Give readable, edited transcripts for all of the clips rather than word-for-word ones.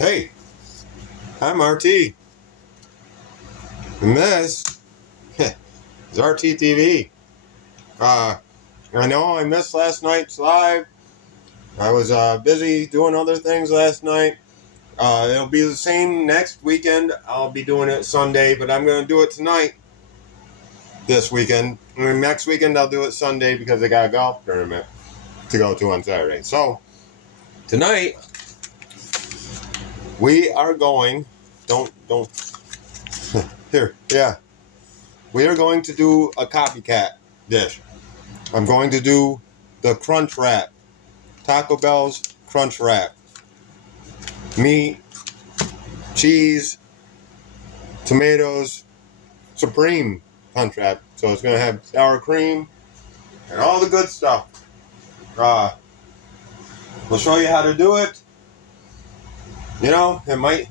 Hey, I'm RT, and this is RT TV. I know I missed last night's live. I was busy doing other things last night. It'll be the same next weekend. I'll be doing it Sunday, but I'm going to do it tonight this weekend. And then next weekend I'll do it Sunday because I got a golf tournament to go to on Saturday. So tonight we are going. Don't here. Yeah, we are going to do a copycat dish. I'm going to do the Crunch Wrap. Taco Bell's Crunch Wrap. Meat, cheese, tomatoes, supreme Crunch Wrap. So it's going to have sour cream and all the good stuff. We'll show you how to do it. You know, it might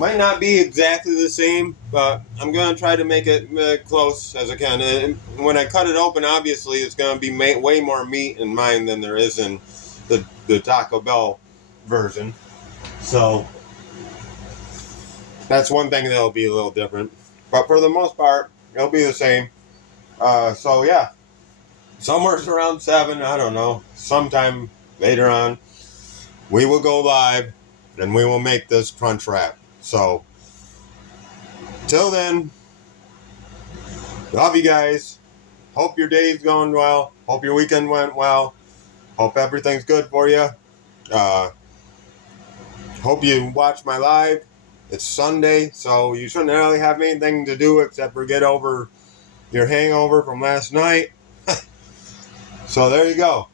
not be exactly the same, but I'm going to try to make it close as I can. And when I cut it open, obviously, it's going to be way more meat in mine than there is in the Taco Bell version. So that's one thing that'll be a little different. But for the most part, it'll be the same. So yeah, somewhere around 7, I don't know, sometime later on, we will go live and we will make this Crunch Wrap. So till then, love you guys. Hope your day's going well. Hope your weekend went well. Hope everything's good for you. Hope you watch my live. It's Sunday, so you shouldn't really have anything to do except for get over your hangover from last night. So there you go.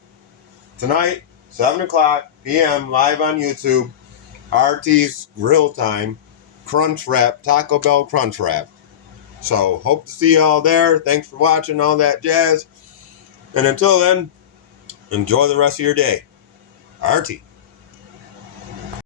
Tonight, 7 o'clock p.m. live on YouTube. RT's Grill Time Crunch Wrap, Taco Bell Crunch Wrap. So hope to see you all there. Thanks for watching all that jazz. And until then, enjoy the rest of your day. RT.